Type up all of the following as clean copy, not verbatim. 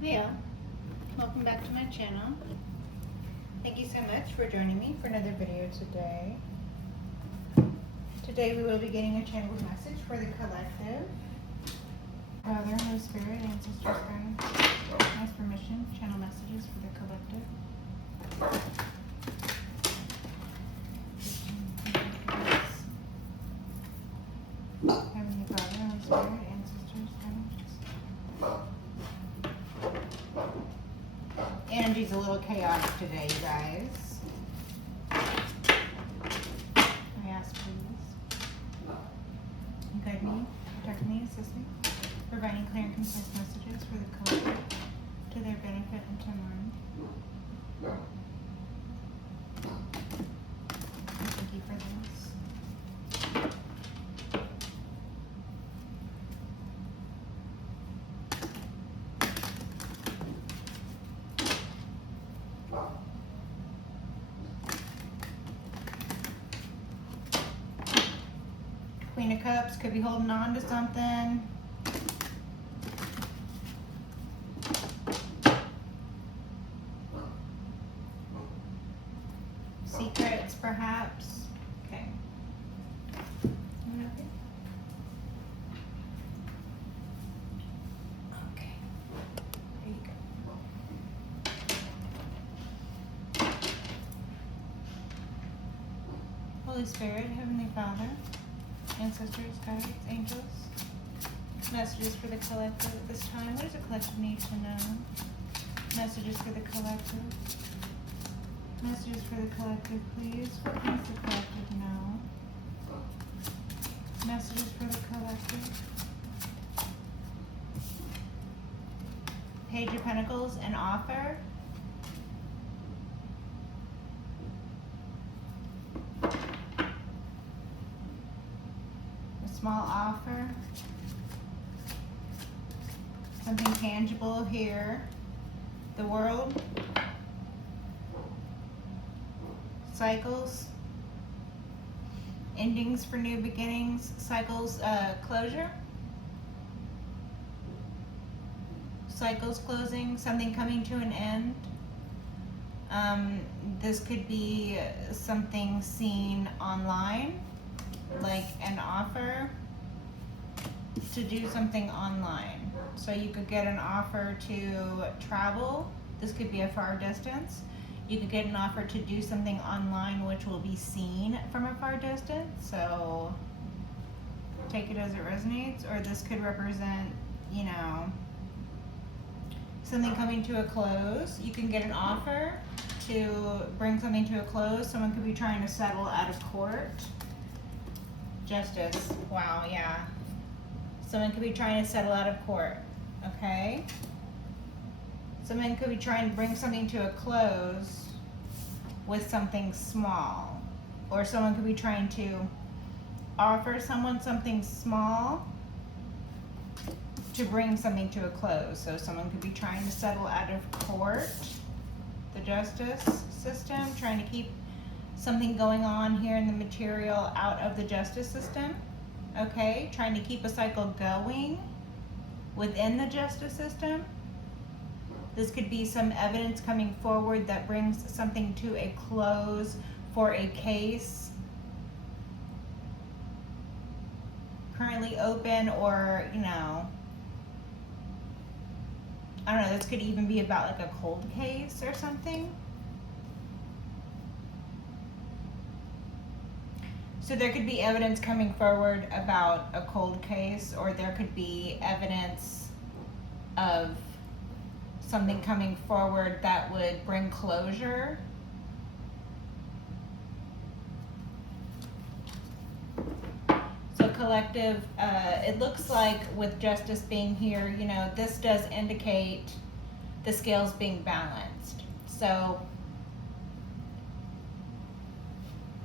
Hey all, welcome back to my channel. Thank you so much for joining me for another video today. Today we will be getting a channeled message for the collective. Father, Holy Spirit, Ancestors, Guides, ask permission, channel messages for the collective. Heavenly Father, Holy Spirit, Ancestors, Guides. Energy's a little chaotic today, you guys. I ask, please. Guide me, protect me, assist me, providing clear and concise messages for the collective to their benefit and to mine. Thank you for this. Queen of Cups could be holding on to something. Secrets, perhaps. Okay. Okay. There you go. Holy Spirit, Heavenly Father, Ancestors, Guides, Angels, messages for the collective at this time. What does the collective need to know? Messages for the collective. Messages for the collective, please. What needs the collective know? Messages for the collective. Page of Pentacles, an offer. A small offer. Something tangible here. The World. Cycles. Endings for new beginnings. Cycles, closure. Cycles closing, something coming to an end. This could be something seen online, like an offer to do something online. So you could get an offer to travel. This could be a far distance. You could get an offer to do something online which will be seen from a far distance. So take it as it resonates. Or this could represent, you know, something coming to a close. You can get an offer to bring something to a close. Someone could be trying to settle out of court. Justice. Wow, yeah. Someone could be trying to settle out of court. Okay? Someone could be trying to bring something to a close with something small. Or someone could be trying to offer someone something small to bring something to a close. So someone could be trying to settle out of court, the justice system, trying to keep something going on here in the material out of the justice system. Okay, trying to keep a cycle going within the justice system. This could be some evidence coming forward that brings something to a close for a case currently open, or, you know, I don't know, this could even be about like a cold case or something. So there could be evidence coming forward about a cold case, or there could be evidence of something coming forward that would bring closure. So collective, it looks like with justice being here, you know, this does indicate the scales being balanced. So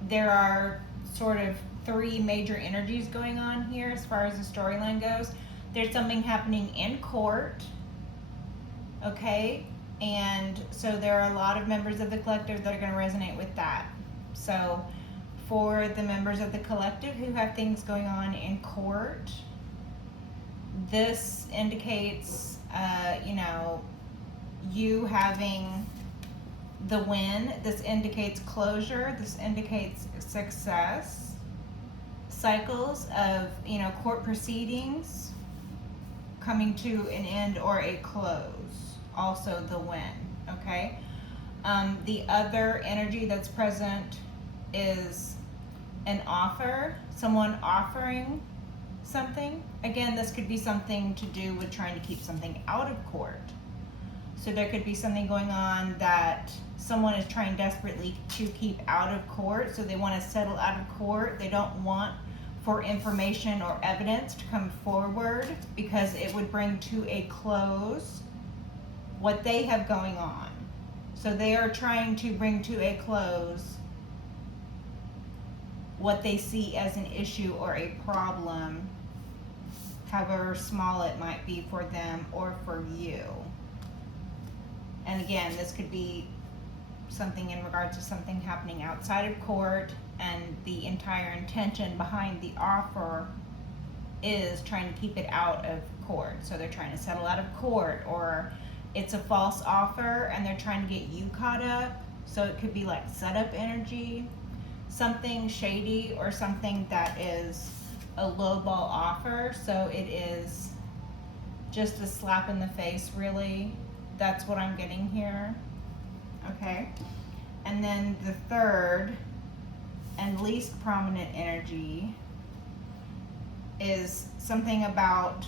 there are sort of three major energies going on here as far as the storyline goes. There's something happening in court, okay? And so there are a lot of members of the collective that are going to resonate with that. So for the members of the collective who have things going on in court, this indicates, you know, you having the win. This indicates closure. This indicates success. Cycles of, court proceedings coming to an end or a close. Also the win, okay? The other energy that's present is an offer, someone offering something. Again, this could be something to do with trying to keep something out of court. So there could be something going on that someone is trying desperately to keep out of court. So they want to settle out of court. They don't want for information or evidence to come forward because it would bring to a close what they have going on. So they are trying to bring to a close what they see as an issue or a problem, however small it might be for them or for you. And again, this could be something in regards to something happening outside of court, and the entire intention behind the offer is trying to keep it out of court. So they're trying to settle out of court, or it's a false offer and they're trying to get you caught up. So it could be like setup energy, something shady, or something that is a lowball offer. So it is just a slap in the face, really. That's what I'm getting here. Okay. And then the third and least prominent energy is something about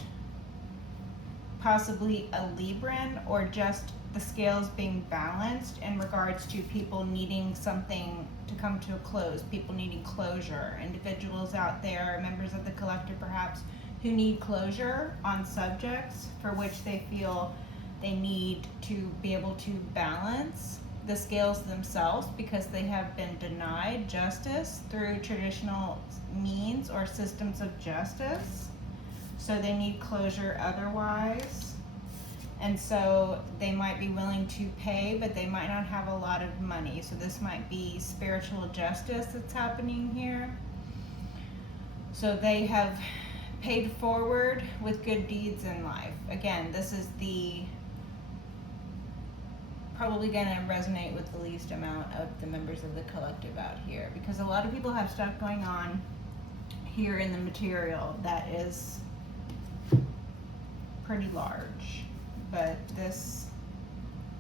possibly a Libran, or just the scales being balanced in regards to people needing something to come to a close, people needing closure, individuals out there, members of the collective perhaps, who need closure on subjects for which they feel they need to be able to balance the scales themselves because they have been denied justice through traditional means or systems of justice. So they need closure otherwise. And so they might be willing to pay, but they might not have a lot of money. So this might be spiritual justice that's happening here. So they have paid forward with good deeds in life. Again, this is probably going to resonate with the least amount of the members of the collective out here, because a lot of people have stuff going on here in the material that is pretty large, but this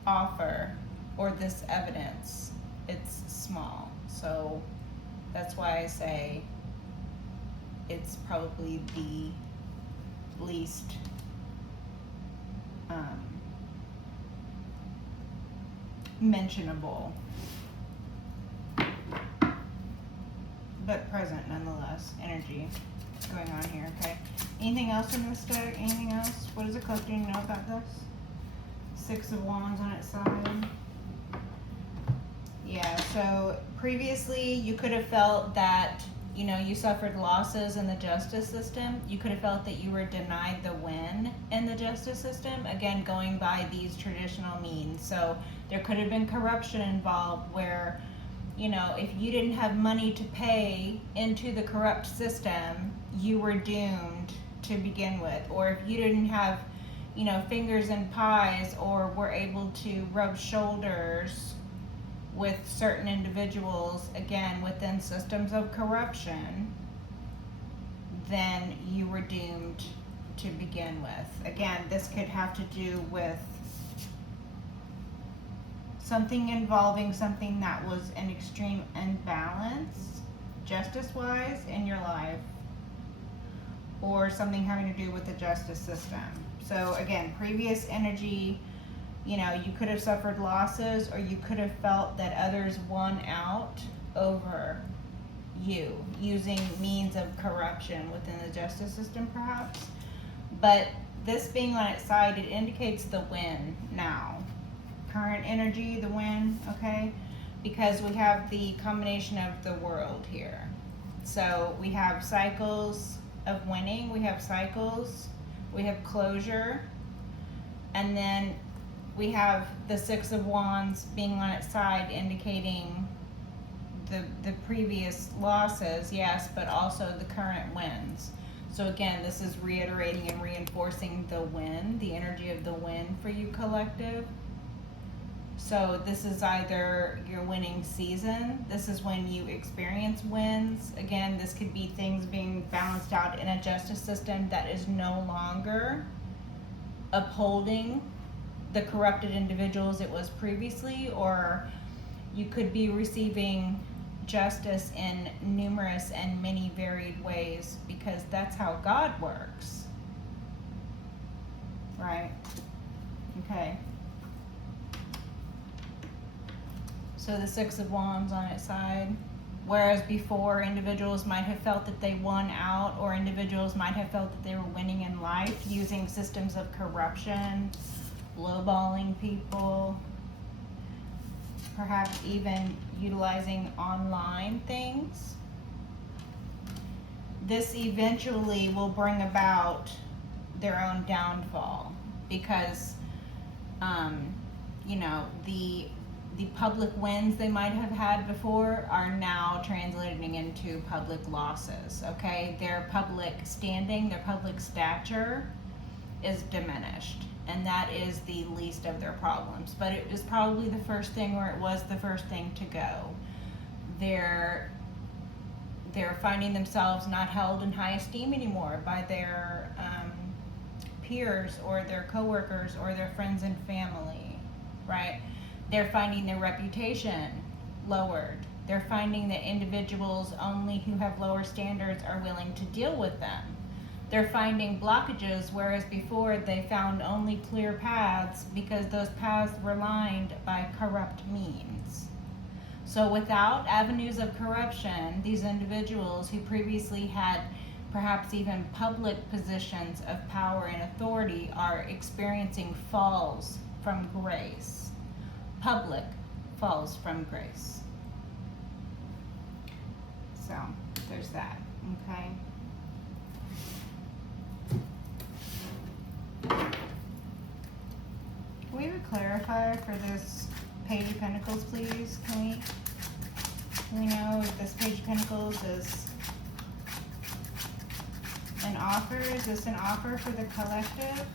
offer or this evidence, it's small. So that's why I say it's probably the least mentionable, but present nonetheless, energy going on here, okay? Anything else in this deck? Anything else? What does the collector know about this? Six of Wands on its side. Yeah, so previously you could have felt that, you suffered losses in the justice system. You could have felt that you were denied the win in the justice system, again, going by these traditional means. So there could have been corruption involved where, if you didn't have money to pay into the corrupt system, you were doomed to begin with. Or if you didn't have, fingers in pies, or were able to rub shoulders with certain individuals, again, within systems of corruption, then you were doomed to begin with. Again, this could have to do with something involving something that was an extreme imbalance, justice-wise, in your life, or something having to do with the justice system. So again, previous energy, you could have suffered losses, or you could have felt that others won out over you using means of corruption within the justice system perhaps. But this being on its side, it indicates the win now. Current energy, the win, okay? Because we have the combination of the world here. So we have cycles of winning, we have cycles, we have closure, and then we have the Six of Wands being on its side, indicating the previous losses, yes, but also the current wins. So again, this is reiterating and reinforcing the win, the energy of the win for you collective. So this is either your winning season. This is when you experience wins. Again, this could be things being balanced out in a justice system that is no longer upholding the corrupted individuals it was previously, or you could be receiving justice in numerous and many varied ways, because that's how God works. Right? Okay. So the Six of Wands on its side. Whereas before, individuals might have felt that they won out, or individuals might have felt that they were winning in life using systems of corruption, lowballing people, perhaps even utilizing online things. This eventually will bring about their own downfall, because the public wins they might have had before are now translating into public losses. Okay, their public standing, their public stature is diminished, and that is the least of their problems. But it was probably the first thing, or it was the first thing to go. They're finding themselves not held in high esteem anymore by their peers or their coworkers or their friends and family, right? They're finding their reputation lowered. They're finding that individuals only who have lower standards are willing to deal with them. They're finding blockages, whereas before they found only clear paths, because those paths were lined by corrupt means. So without avenues of corruption, these individuals who previously had perhaps even public positions of power and authority are experiencing falls from grace. Public falls from grace. So there's that, okay? Can we have a clarifier for this Page of Pentacles, please? Can we know if this Page of Pentacles is an offer? Is this an offer for the collective?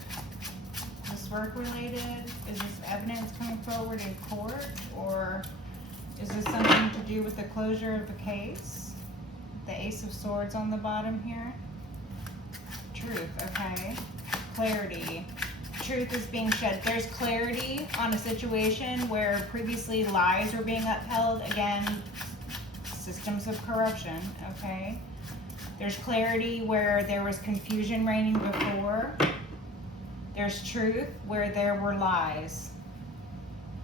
Is this work related? Is this evidence coming forward in court? Or is this something to do with the closure of a case? The Ace of Swords on the bottom here. Truth, okay. Clarity. Truth is being shed. There's clarity on a situation where previously lies were being upheld. Again, systems of corruption, okay. There's clarity where there was confusion reigning before. There's truth where there were lies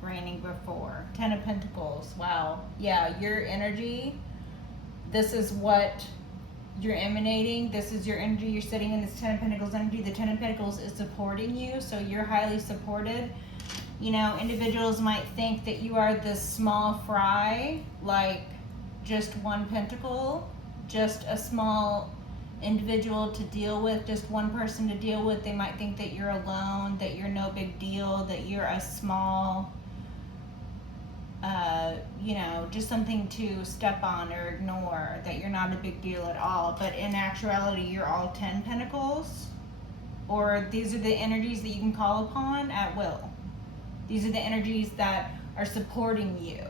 reigning before. Ten of Pentacles. Wow. Yeah, your energy, this is what you're emanating. This is your energy. You're sitting in this Ten of Pentacles energy. The Ten of Pentacles is supporting you, so you're highly supported. You know, individuals might think that you are this small fry, like just one pentacle, just a small individual to deal with, just one person to deal with. They might think that you're alone, that you're no big deal, that you're a small, just something to step on or ignore, that you're not a big deal at all. But in actuality, you're all 10 pentacles, or these are the energies that you can call upon at will. These are the energies that are supporting you.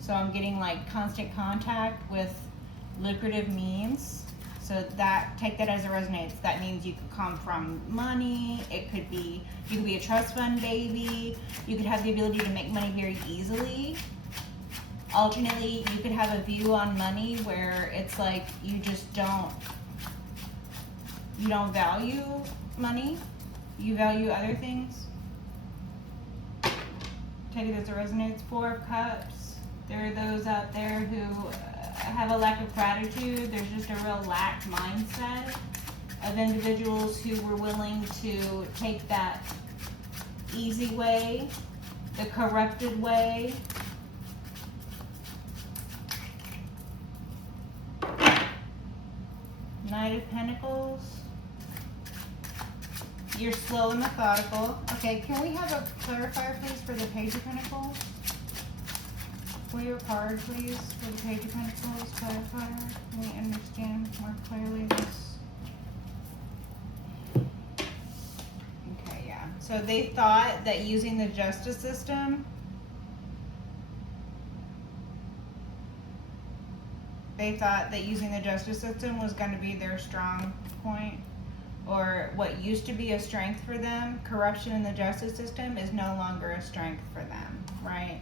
So I'm getting like constant contact with lucrative means. So that, take that as it resonates. That means you could come from money. It could be, you could be a trust fund baby. You could have the ability to make money very easily. Alternately, you could have a view on money where it's like you just don't value money. You value other things. Take it as it resonates. Four of Cups. There are those out there who have a lack of gratitude. There's just a real lack mindset of individuals who were willing to take that easy way, the corrupted way. Knight of Pentacles. You're slow and methodical. Okay, can we have a clarifier, please, for the Page of Pentacles? Will your card, please, for the Page of Pentacles clarifier? Can we understand more clearly this? Okay, yeah. So they thought that using the justice system, was going to be their strong point, or what used to be a strength for them. Corruption in the justice system is no longer a strength for them, right?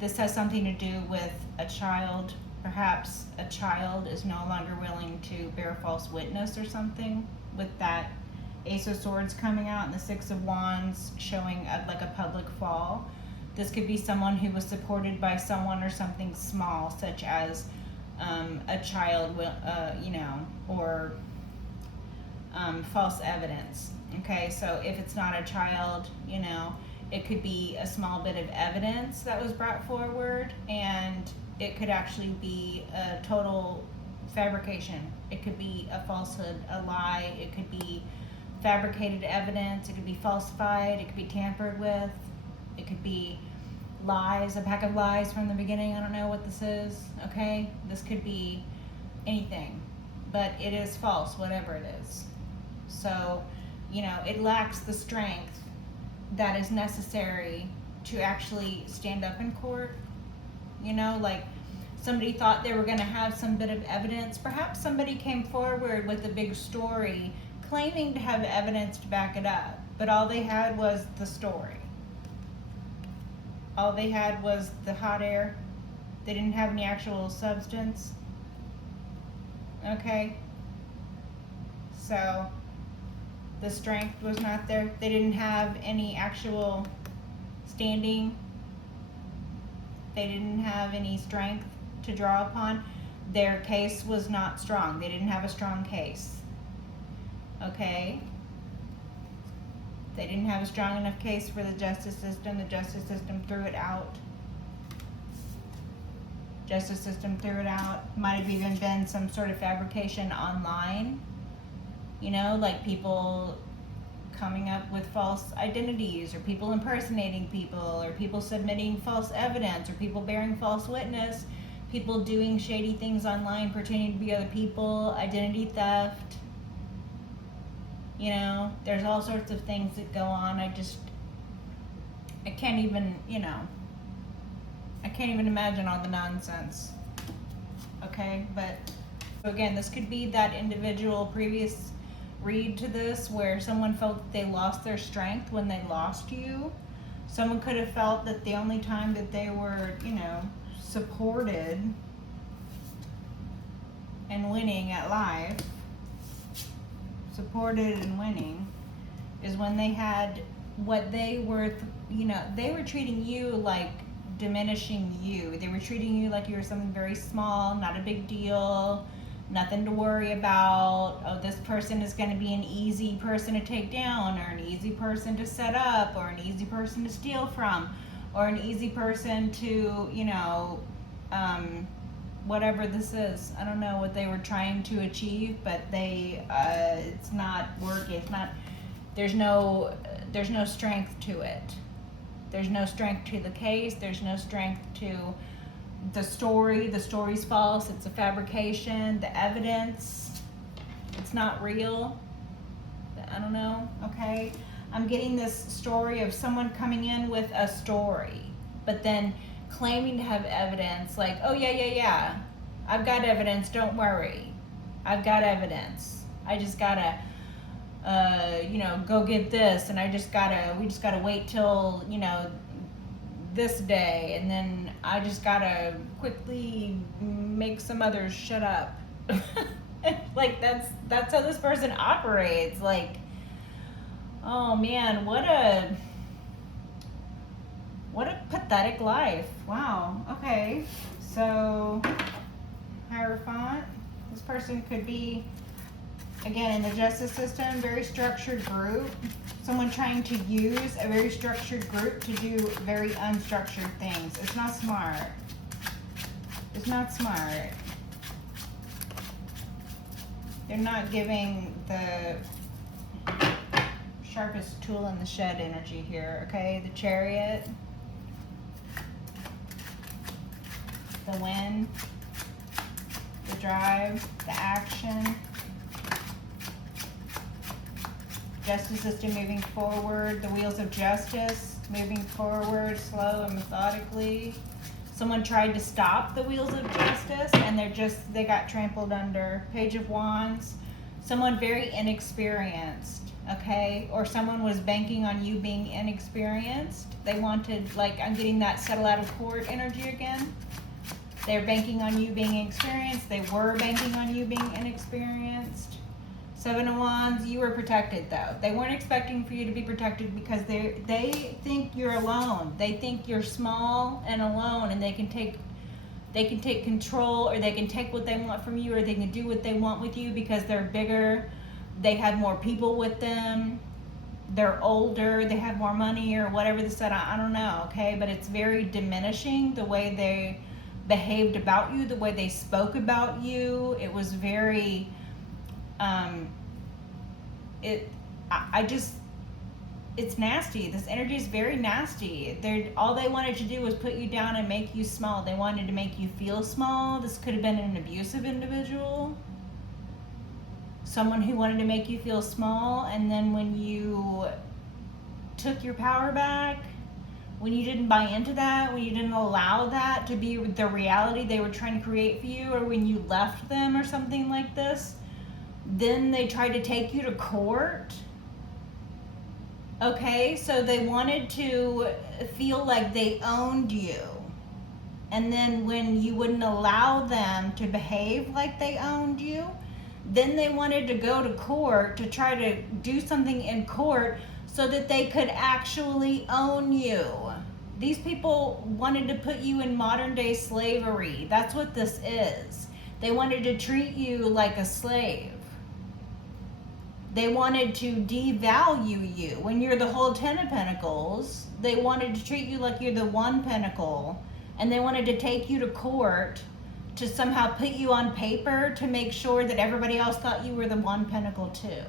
This has something to do with a child. Perhaps a child is no longer willing to bear false witness or something, with that Ace of Swords coming out and the Six of Wands showing like a public fall. This could be someone who was supported by someone or something small, such as a child, or false evidence. Okay, so if it's not a child, it could be a small bit of evidence that was brought forward, and it could actually be a total fabrication. It could be a falsehood, a lie. It could be fabricated evidence. It could be falsified. It could be tampered with. It could be lies, a pack of lies from the beginning. I don't know what this is, okay? This could be anything, but it is false, whatever it is. So, it lacks the strength that is necessary to actually stand up in court. Like somebody thought they were going to have some bit of evidence. Perhaps somebody came forward with a big story claiming to have evidence to back it up, but all they had was the story. All they had was the hot air. They didn't have any actual substance. Okay? So, the strength was not there. They didn't have any actual standing. They didn't have any strength to draw upon. Their case was not strong. They didn't have a strong case. Okay? They didn't have a strong enough case for the justice system. The justice system threw it out. Justice system threw it out. Might have even been some sort of fabrication online. Like people coming up with false identities, or people impersonating people, or people submitting false evidence, or people bearing false witness, people doing shady things online pretending to be other people, identity theft. There's all sorts of things that go on. I can't even, I can't even imagine all the nonsense. Okay, but again, this could be that individual previous read to this where someone felt that they lost their strength when they lost you. Someone could have felt that the only time that they were, supported and winning at life, is when they had what they were, they were treating you like diminishing you. They were treating you like you were something very small, not a big deal, nothing to worry about. Oh, this person is going to be an easy person to take down, or an easy person to set up, or an easy person to steal from, or an easy person to, whatever this is. I don't know what they were trying to achieve, but it's not working. It's not, there's no strength to it. There's no strength to the case. There's no strength to the story. The story's false. It's a fabrication. The evidence, it's not real. I don't know, okay? I'm getting this story of someone coming in with a story, but then claiming to have evidence, like, oh yeah, I've got evidence, don't worry. I've got evidence. I just gotta, go get this, and we just gotta wait till, this day, and then I just gotta quickly make some others shut up. Like, that's how this person operates. Like, oh man, what a pathetic life. Wow. Okay, so Hierophant, this person could be, again, in the justice system, very structured group. Someone trying to use a very structured group to do very unstructured things. It's not smart. It's not smart. They're not giving the sharpest tool in the shed energy here, okay? The Chariot, the win, the drive, the action, justice system moving forward, the wheels of justice moving forward, slow and methodically. Someone tried to stop the wheels of justice and they got trampled under. Page of Wands, someone very inexperienced, okay? Or someone was banking on you being inexperienced. They wanted, like, I'm getting that settle out of court energy again. They're banking on you being experienced. They were banking on you being inexperienced. Seven of Wands, you were protected though. They weren't expecting for you to be protected because they think you're alone. They think you're small and alone, and they can take control, or they can take what they want from you, or they can do what they want with you because they're bigger. They have more people with them. They're older. They have more money or whatever they said. I don't know, okay? But it's very diminishing the way they behaved about you, the way they spoke about you. It was very it's nasty. This energy is very nasty. All they wanted to do was put you down and make you small. They wanted to make you feel small. This could have been an abusive individual, someone who wanted to make you feel small, and then when you took your power back, when you didn't buy into that, when you didn't allow that to be the reality they were trying to create for you, or when you left them or something like this, then they tried to take you to court. Okay, so they wanted to feel like they owned you. And then when you wouldn't allow them to behave like they owned you, then they wanted to go to court to try to do something in court so that they could actually own you. These people wanted to put you in modern day slavery. That's what this is. They wanted to treat you like a slave. They wanted to devalue you. When you're the whole 10 of Pentacles, they wanted to treat you like you're the 1 Pentacle. And they wanted to take you to court to somehow put you on paper to make sure that everybody else thought you were the 1 Pentacle too.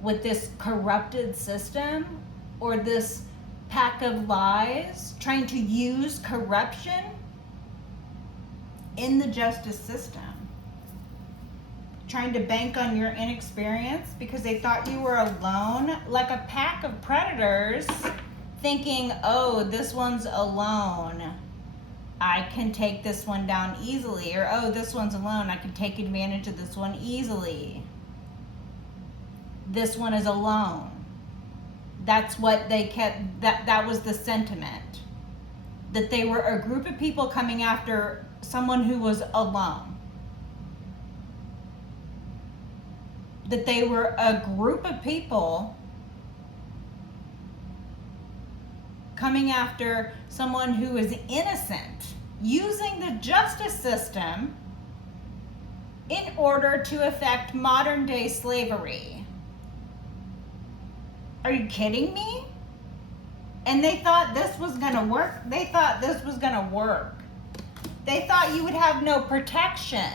With this corrupted system, or this pack of lies, trying to use corruption in the justice system. Trying to bank on your inexperience because they thought you were alone, like a pack of predators, thinking, oh, this one's alone, I can take this one down easily, or oh, this one's alone, I can take advantage of this one easily. This one is alone. That's what they kept, that was the sentiment. That they were a group of people coming after someone who was alone. That they were a group of people coming after someone who is innocent, using the justice system in order to effect modern day slavery. Are you kidding me? And they thought this was gonna work. They thought this was gonna work. They thought you would have no protection.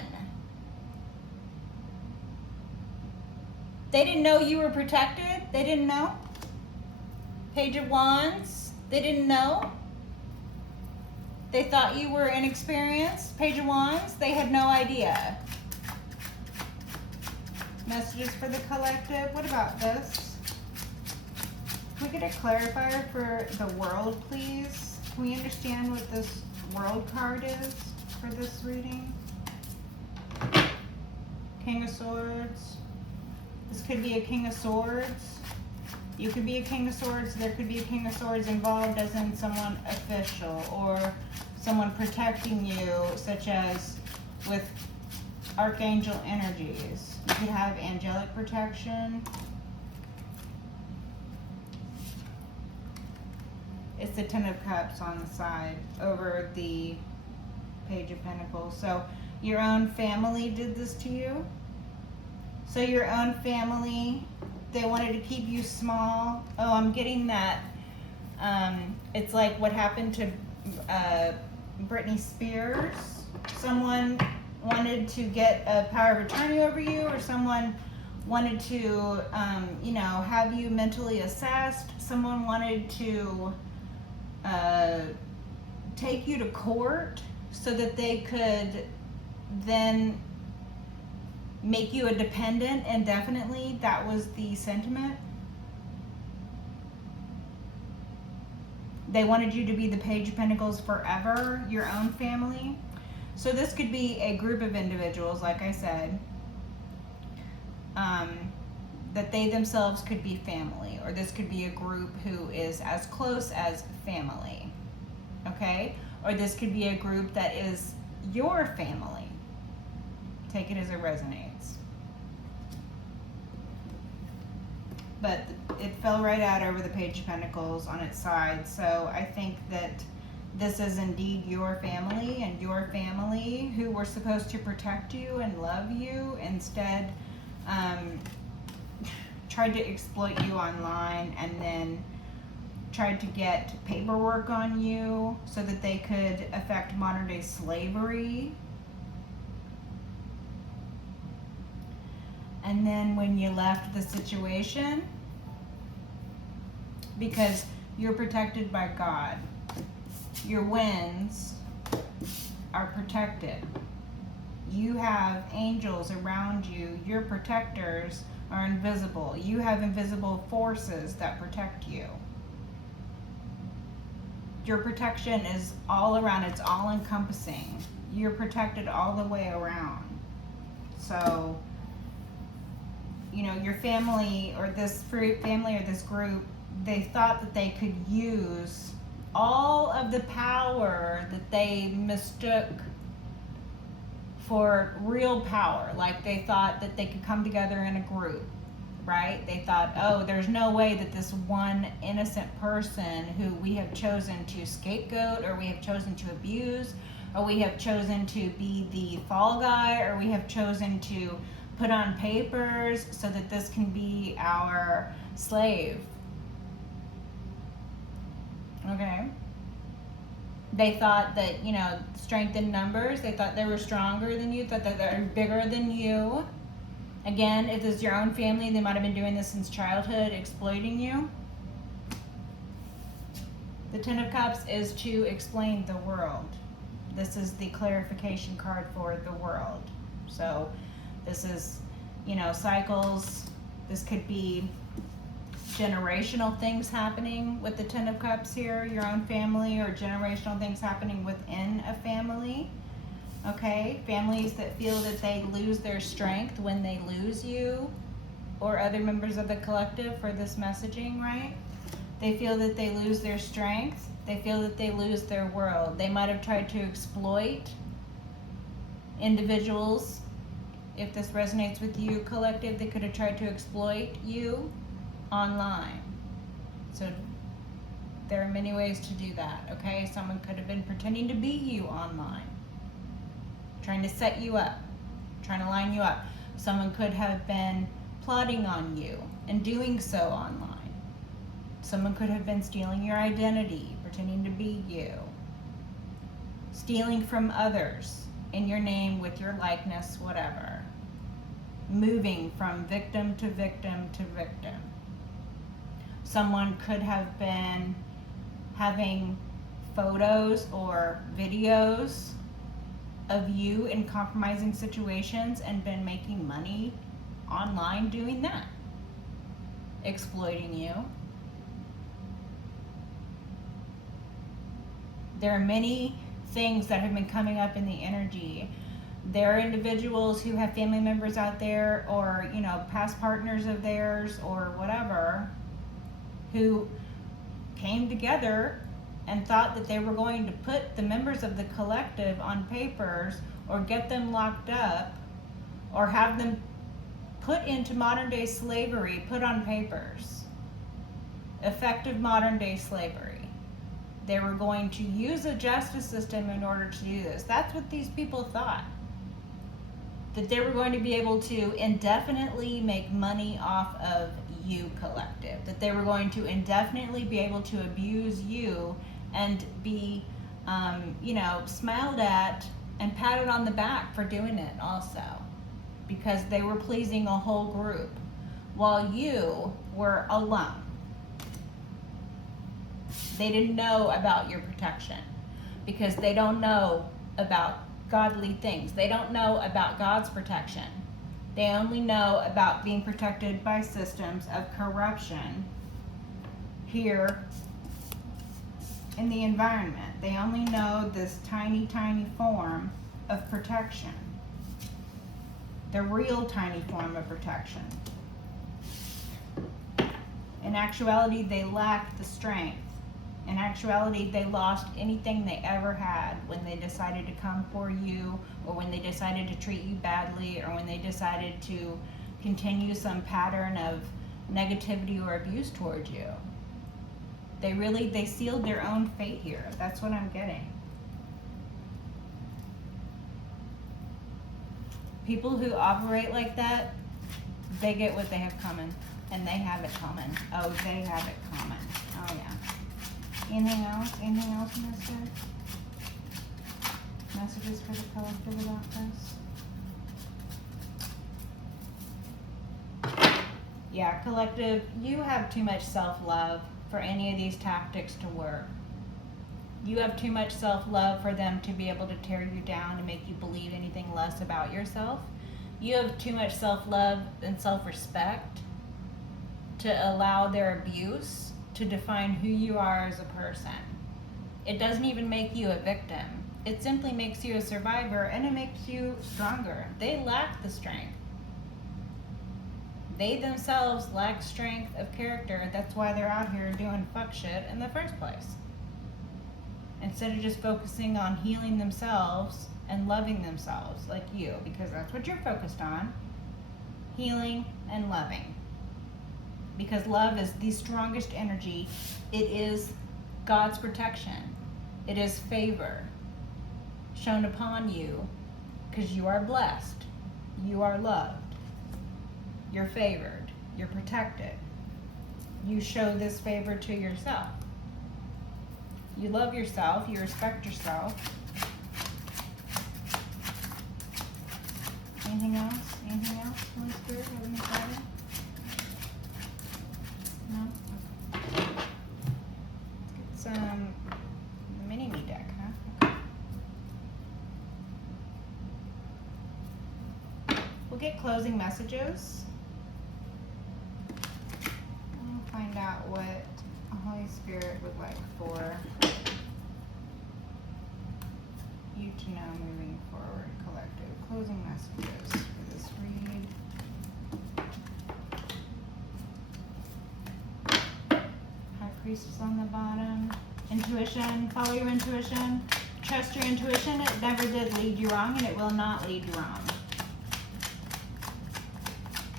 They didn't know you were protected. They didn't know. Page of Wands. They didn't know. They thought you were inexperienced. Page of Wands. They had no idea. Messages for the collective. What about this? Can we get a clarifier for the world, please? Can we understand what this world card is for this reading? King of Swords. This could be a King of Swords. You could be a King of Swords. There could be a King of Swords involved, as in someone official or someone protecting you, such as with archangel energies. You could have angelic protection. It's the 10 of Cups on the side over the Page of Pentacles. So your own family did this to you. So your own family, they wanted to keep you small. Oh, I'm getting that. It's like what happened to Britney Spears. Someone wanted to get a power of attorney over you, or someone wanted to, have you mentally assessed. Someone wanted to take you to court so that they could then make you a dependent indefinitely. That was the sentiment. They wanted you to be the Page of Pentacles forever, your own family. So this could be a group of individuals, like I said, that they themselves could be family, or this could be a group who is as close as family, okay? Or this could be a group that is your family. Take it as it resonates. But it fell right out over the Page of Pentacles on its side. So I think that this is indeed your family, and your family who were supposed to protect you and love you instead tried to exploit you online, and then tried to get paperwork on you so that they could affect modern day slavery. And then when you left the situation, because you're protected by God, your winds are protected. You have angels around you. Your protectors are invisible. You have invisible forces that protect you. Your protection is all around. It's all encompassing. You're protected all the way around. So, you know, your family or this family or this group, they thought that they could use all of the power that they mistook for real power. Like they thought that they could come together in a group, right? They thought, oh, there's no way that this one innocent person who we have chosen to scapegoat, or we have chosen to abuse, or we have chosen to be the fall guy, or we have chosen to put on papers so that this can be our slave. Okay? They thought that, you know, strength in numbers, they thought they were stronger than you, thought that they're bigger than you. Again, if it's your own family, they might have been doing this since childhood, exploiting you. The Ten of Cups is to explain the world. This is the clarification card for the world. So this is, you know, cycles. This could be generational things happening with the Ten of Cups here, your own family, or generational things happening within a family. Okay, families that feel that they lose their strength when they lose you or other members of the collective for this messaging, right? They feel that they lose their strength. They feel that they lose their world. They might have tried to exploit individuals. If this resonates with you, collective, they could have tried to exploit you online. So there are many ways to do that, okay? Someone could have been pretending to be you online, trying to set you up, trying to line you up. Someone could have been plotting on you and doing so online. Someone could have been stealing your identity, pretending to be you, stealing from others in your name, with your likeness, whatever, moving from victim to victim to victim. Someone could have been having photos or videos of you in compromising situations and been making money online doing that, exploiting you. There are many things that have been coming up in the energy. There are individuals who have family members out there, or, you know, past partners of theirs or whatever, who came together and thought that they were going to put the members of the collective on papers, or get them locked up, or have them put into modern day slavery, put on papers. Effective modern day slavery. They were going to use a justice system in order to do this. That's what these people thought. That they were going to be able to indefinitely make money off of you, collective. That they were going to indefinitely be able to abuse you and be, you know, smiled at and patted on the back for doing it also. Because they were pleasing a whole group while you were alone. They didn't know about your protection because they don't know about godly things. They don't know about God's protection. They only know about being protected by systems of corruption here in the environment. They only know this tiny, tiny form of protection. The real tiny form of protection. In actuality, they lack the strength. In actuality, they lost anything they ever had when they decided to come for you, or when they decided to treat you badly, or when they decided to continue some pattern of negativity or abuse towards you. They sealed their own fate here. That's what I'm getting. People who operate like that, they get what they have coming, and they have it coming. Oh, they have it coming. Oh yeah. Anything else? Anything else in this deck? Messages for the collective about this? Yeah, collective, you have too much self-love for any of these tactics to work. You have too much self-love for them to be able to tear you down and make you believe anything less about yourself. You have too much self-love and self-respect to allow their abuse to define who you are as a person. It doesn't even make you a victim. It simply makes you a survivor, and it makes you stronger. They lack the strength. They themselves lack strength of character. That's why they're out here doing fuck shit in the first place. Instead of just focusing on healing themselves and loving themselves like you, because that's what you're focused on. Healing and loving. Because love is the strongest energy. It is God's protection. It is favor shown upon you because you are blessed. You are loved. You're favored. You're protected. You show this favor to yourself. You love yourself. You respect yourself. Anything else? Anything else? Holy Spirit, have any thoughts? No? Okay. Let's get some mini-me deck, huh? Okay. We'll get closing messages. We'll find out what the Holy Spirit would like for you to know moving forward, collective. Closing messages for this read. Priestess on the bottom. Intuition, follow your intuition. Trust your intuition. It never did lead you wrong, and it will not lead you wrong.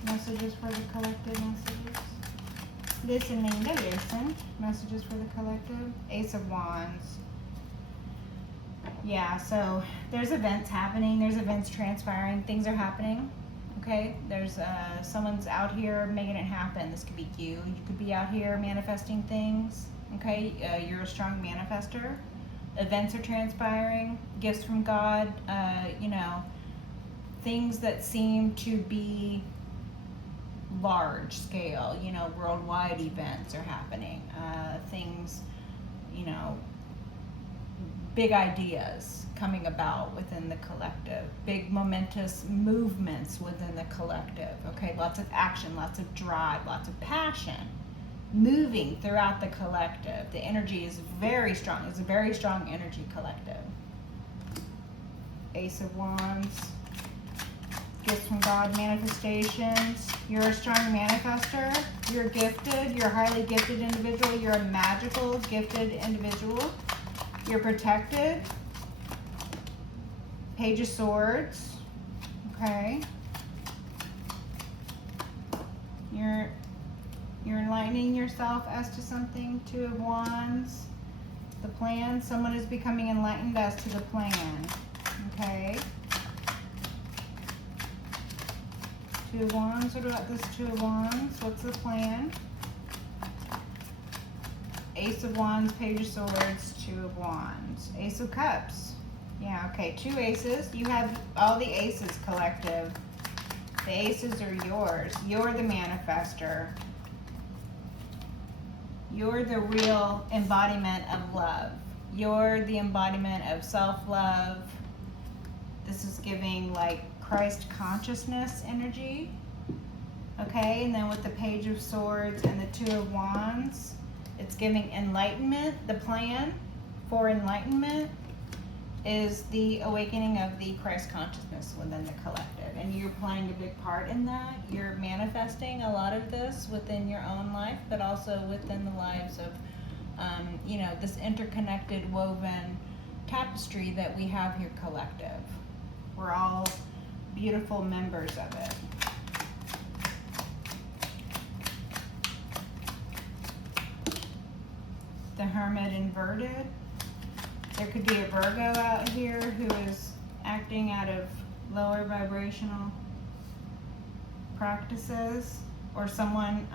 Messages for the collective. Messages. Listening to listen. Messages for the collective. Ace of Wands. Yeah, so there's events happening. There's events transpiring. Things are happening. Okay, there's someone's out here making it happen. This could be you. You could be out here manifesting things. Okay, you're a strong manifester. Events are transpiring. Gifts from God. Things that seem to be large scale. Worldwide events are happening. Things, big ideas coming about within the collective, big momentous movements within the collective. Okay, lots of action, lots of drive, lots of passion moving throughout the collective. The energy is very strong. It's a very strong energy collective. Ace of Wands. Gifts from God, manifestations. You're a strong manifester. You're gifted. You're a highly gifted individual. You're a magical, gifted individual. You're protected. Page of Swords. Okay. You're enlightening yourself as to something. Two of Wands. The plan. Someone is becoming enlightened as to the plan. Okay. Two of Wands. What about this Two of Wands? What's the plan? Ace of Wands, Page of Swords, Two of Wands. Ace of Cups. Yeah, okay, two aces. You have all the aces, collective. The aces are yours. You're the manifester. You're the real embodiment of love. You're the embodiment of self-love. This is giving like Christ consciousness energy. Okay, and then with the Page of Swords and the Two of Wands, it's giving enlightenment. The plan for enlightenment is the awakening of the Christ consciousness within the collective. And you're playing a big part in that. You're manifesting a lot of this within your own life, but also within the lives of, this interconnected, woven tapestry that we have here collective. We're all beautiful members of it. The Hermit inverted. There could be a Virgo out here who is acting out of lower vibrational practices, or someone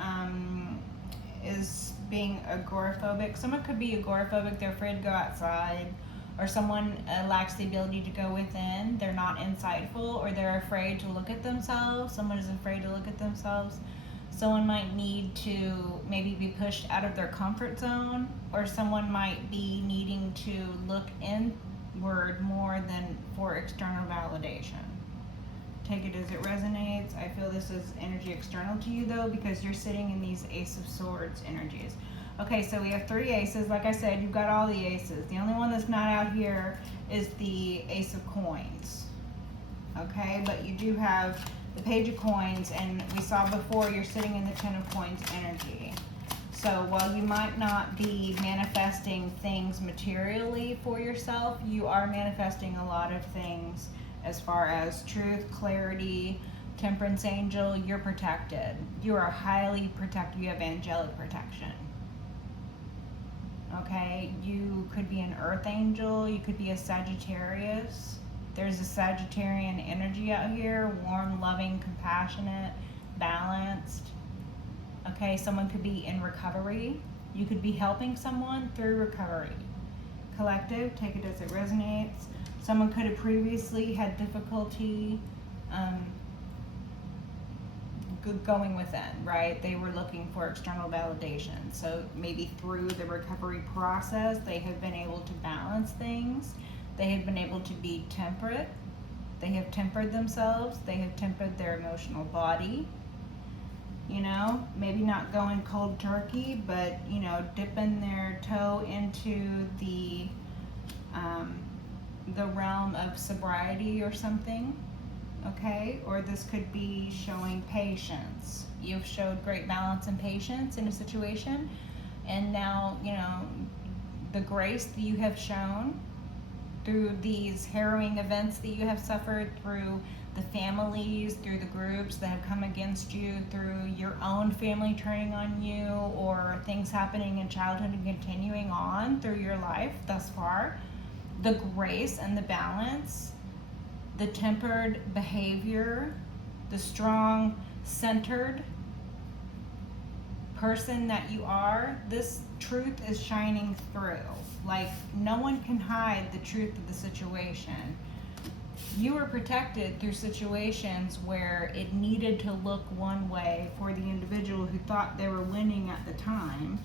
is being agoraphobic. Someone could be agoraphobic, they're afraid to go outside, or someone lacks the ability to go within. They're not insightful, or they're afraid to look at themselves. Someone is afraid to look at themselves. Someone might need to maybe be pushed out of their comfort zone, or someone might be needing to look inward more than for external validation. Take it as it resonates. I feel this is energy external to you though, because you're sitting in these Ace of Swords energies. Okay, so we have 3 aces. Like I said, you've got all the aces. The only one that's not out here is the Ace of Coins. Okay, but you do have the Page of Coins, and we saw before you're sitting in the Ten of Coins energy. So while you might not be manifesting things materially for yourself, you are manifesting a lot of things as far as truth, clarity, Temperance angel. You're protected. You are highly protected. You have angelic protection. Okay, you could be an earth angel. You could be a Sagittarius. There's a Sagittarian energy out here, warm, loving, compassionate, balanced. Okay, someone could be in recovery. You could be helping someone through recovery. Collective, take it as it resonates. Someone could have previously had difficulty going within, right? They were looking for external validation. So maybe through the recovery process, they have been able to balance things. They have been able to be temperate. They have tempered themselves. They have tempered their emotional body. You know, maybe not going cold turkey, but, you know, dipping their toe into the realm of sobriety or something, okay? Or this could be showing patience. You've showed great balance and patience in a situation, and now, you know, the grace that you have shown through these harrowing events that you have suffered, through the families, through the groups that have come against you, through your own family turning on you, or things happening in childhood and continuing on through your life thus far. The grace and the balance, the tempered behavior, the strong, centered person that you are, this truth is shining through. Like, no one can hide the truth of the situation. You were protected through situations where it needed to look one way for the individual who thought they were winning at the time,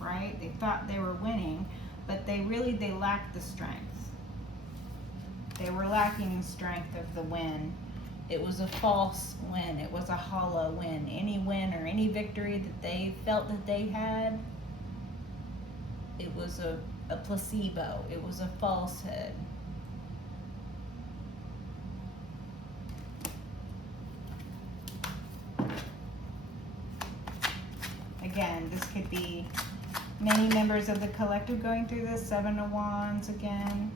right? They thought they were winning, but they lacked the strength. They were lacking the strength of the win. It was a false win. It was a hollow win. Any win or any victory that they felt that they had, it was a placebo. It was a falsehood. Again, this could be many members of the collective going through this. 7 of Wands again.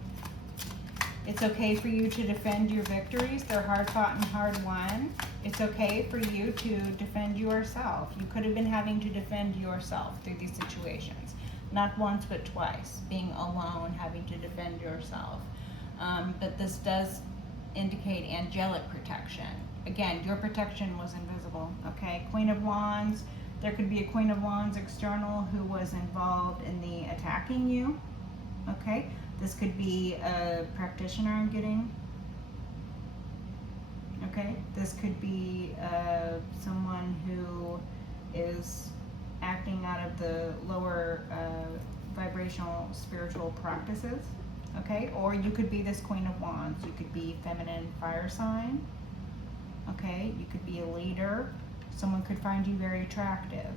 It's okay for you to defend your victories. They're hard fought and hard won. It's okay for you to defend yourself. You could have been having to defend yourself through these situations. Not once, but twice. Being alone, having to defend yourself. But this does indicate angelic protection. Again, your protection was invisible, okay? Queen of Wands. There could be a Queen of Wands external who was involved in the attacking you, okay? This could be a practitioner I'm getting, okay? This could be someone who is acting out of the lower vibrational spiritual practices, okay? Or you could be this Queen of Wands. You could be feminine fire sign, Okay, you could be a leader. Someone could find you very attractive.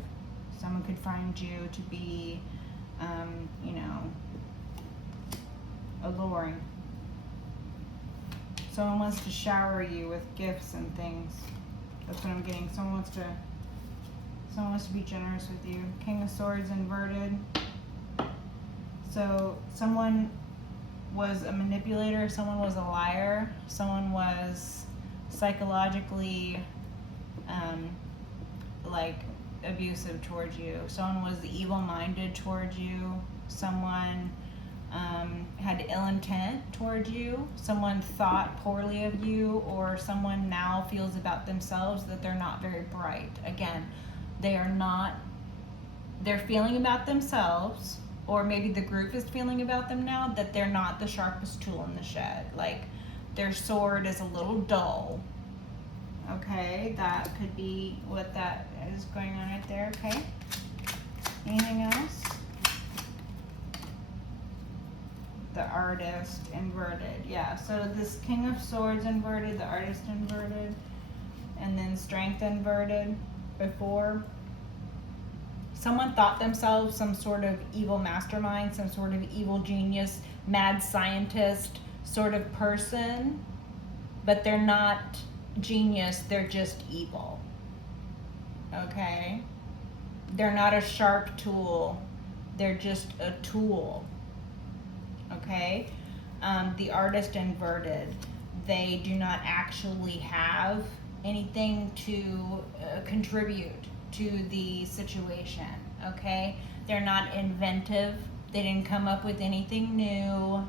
Someone could find you to be, you know, alluring. Someone wants to shower you with gifts and things. That's what I'm getting. Someone wants to be generous with you. King of Swords inverted. So someone was a manipulator, someone was a liar, someone was psychologically like abusive towards you, someone was evil-minded towards you, someone had ill intent towards you, someone thought poorly of you, or someone now feels about themselves that they're not very bright. Again, they're feeling about themselves, or maybe the group is feeling about them now, that they're not the sharpest tool in the shed. Like, their sword is a little dull. Okay, that could be what that is going on right there, okay? Anything else? The Artist inverted. Yeah, so this King of Swords inverted, the Artist inverted, and then Strength inverted before. Someone thought themselves some sort of evil mastermind, some sort of evil genius, mad scientist sort of person, but they're not genius, they're just evil. Okay? They're not a sharp tool, they're just a tool. Okay? The Artist inverted. They do not actually have anything to contribute to the situation. Okay? They're not inventive. They didn't come up with anything new.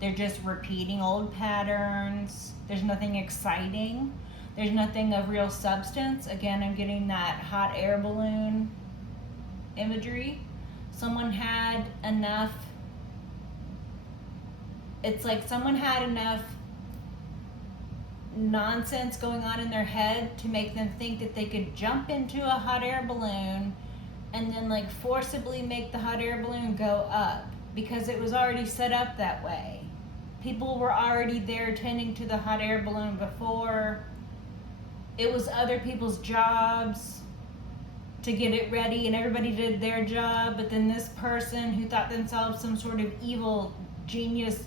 They're just repeating old patterns. There's nothing exciting. There's nothing of real substance. Again, I'm getting that hot air balloon imagery. Someone had enough, it's like someone had enough nonsense going on in their head to make them think that they could jump into a hot air balloon and then like forcibly make the hot air balloon go up, because it was already set up that way. People were already there tending to the hot air balloon before. It was other people's jobs to get it ready, and everybody did their job, but then this person who thought themselves some sort of evil genius,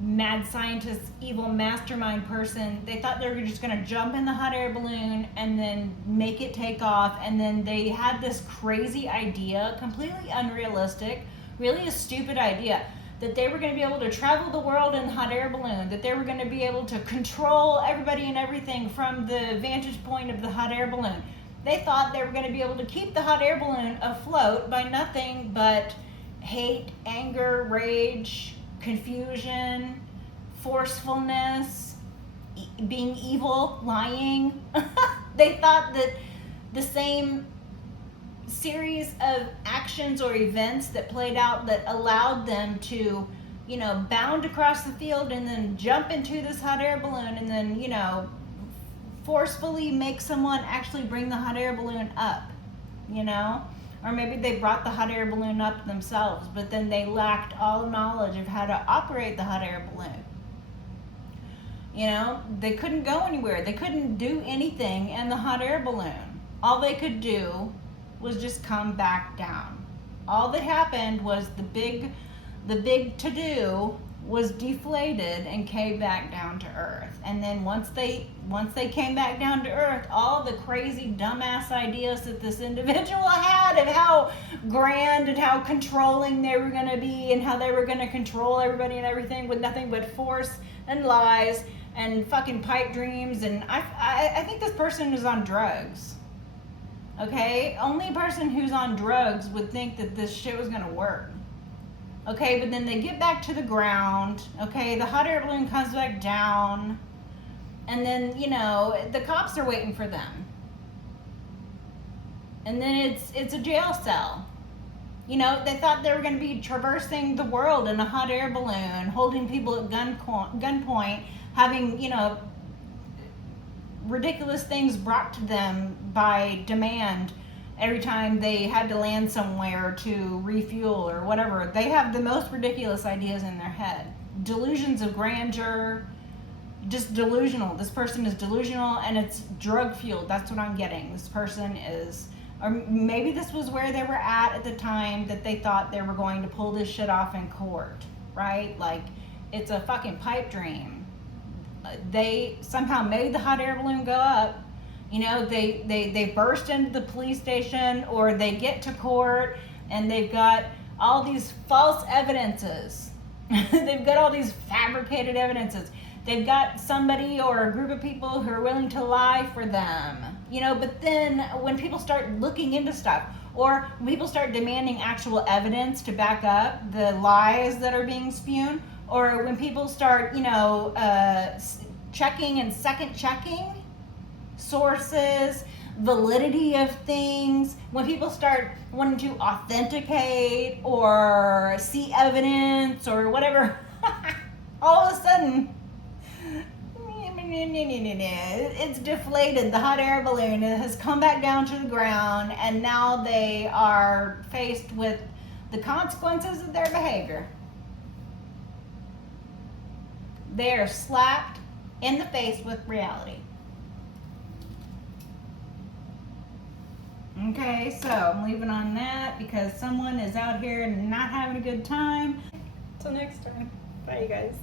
mad scientist, evil mastermind person, they thought they were just going to jump in the hot air balloon and then make it take off, and then they had this crazy idea, completely unrealistic, really a stupid idea, that they were going to be able to travel the world in the hot air balloon, that they were going to be able to control everybody and everything from the vantage point of the hot air balloon. They thought they were going to be able to keep the hot air balloon afloat by nothing but hate, anger, rage, confusion, forcefulness, being evil, lying. They thought that the same series of actions or events that played out that allowed them to, you know, bound across the field and then jump into this hot air balloon and then, you know, forcefully make someone actually bring the hot air balloon up, you know? Or maybe they brought the hot air balloon up themselves, but then they lacked all knowledge of how to operate the hot air balloon. You know, they couldn't go anywhere. They couldn't do anything in the hot air balloon. All they could do was just come back down. All that happened was the big to-do was deflated and came back down to earth. And then once they came back down to earth, all the crazy dumbass ideas that this individual had of how grand and how controlling they were going to be and how they were going to control everybody and everything with nothing but force and lies and fucking pipe dreams. And I think this person is on drugs. Okay? Only a person who's on drugs would think that this shit was going to work. Okay, but then they get back to the ground. Okay, the hot air balloon comes back down. And then, you know, the cops are waiting for them. And then it's a jail cell. You know, they thought they were going to be traversing the world in a hot air balloon, holding people at gunpoint, having, you know, ridiculous things brought to them by demand every time they had to land somewhere to refuel or whatever. They have the most ridiculous ideas in their head. Delusions of grandeur, just delusional. This person is delusional and it's drug fueled. That's what I'm getting. This person is, or maybe this was where they were at the time that they thought they were going to pull this shit off in court, right? Like, it's a fucking pipe dream. They somehow made the hot air balloon go up. You know, they burst into the police station, or they get to court and they've got all these false evidences. They've got all these fabricated evidences. They've got somebody or a group of people who are willing to lie for them. You know, but then when people start looking into stuff, or when people start demanding actual evidence to back up the lies that are being spewed, or when people start, you know, checking and second checking sources, validity of things, when people start wanting to authenticate or see evidence or whatever, all of a sudden, it's deflated. The hot air balloon has come back down to the ground, and now they are faced with the consequences of their behavior. They are slapped in the face with reality. Okay, so I'm leaving on that because someone is out here not having a good time. Till next time. Bye, you guys.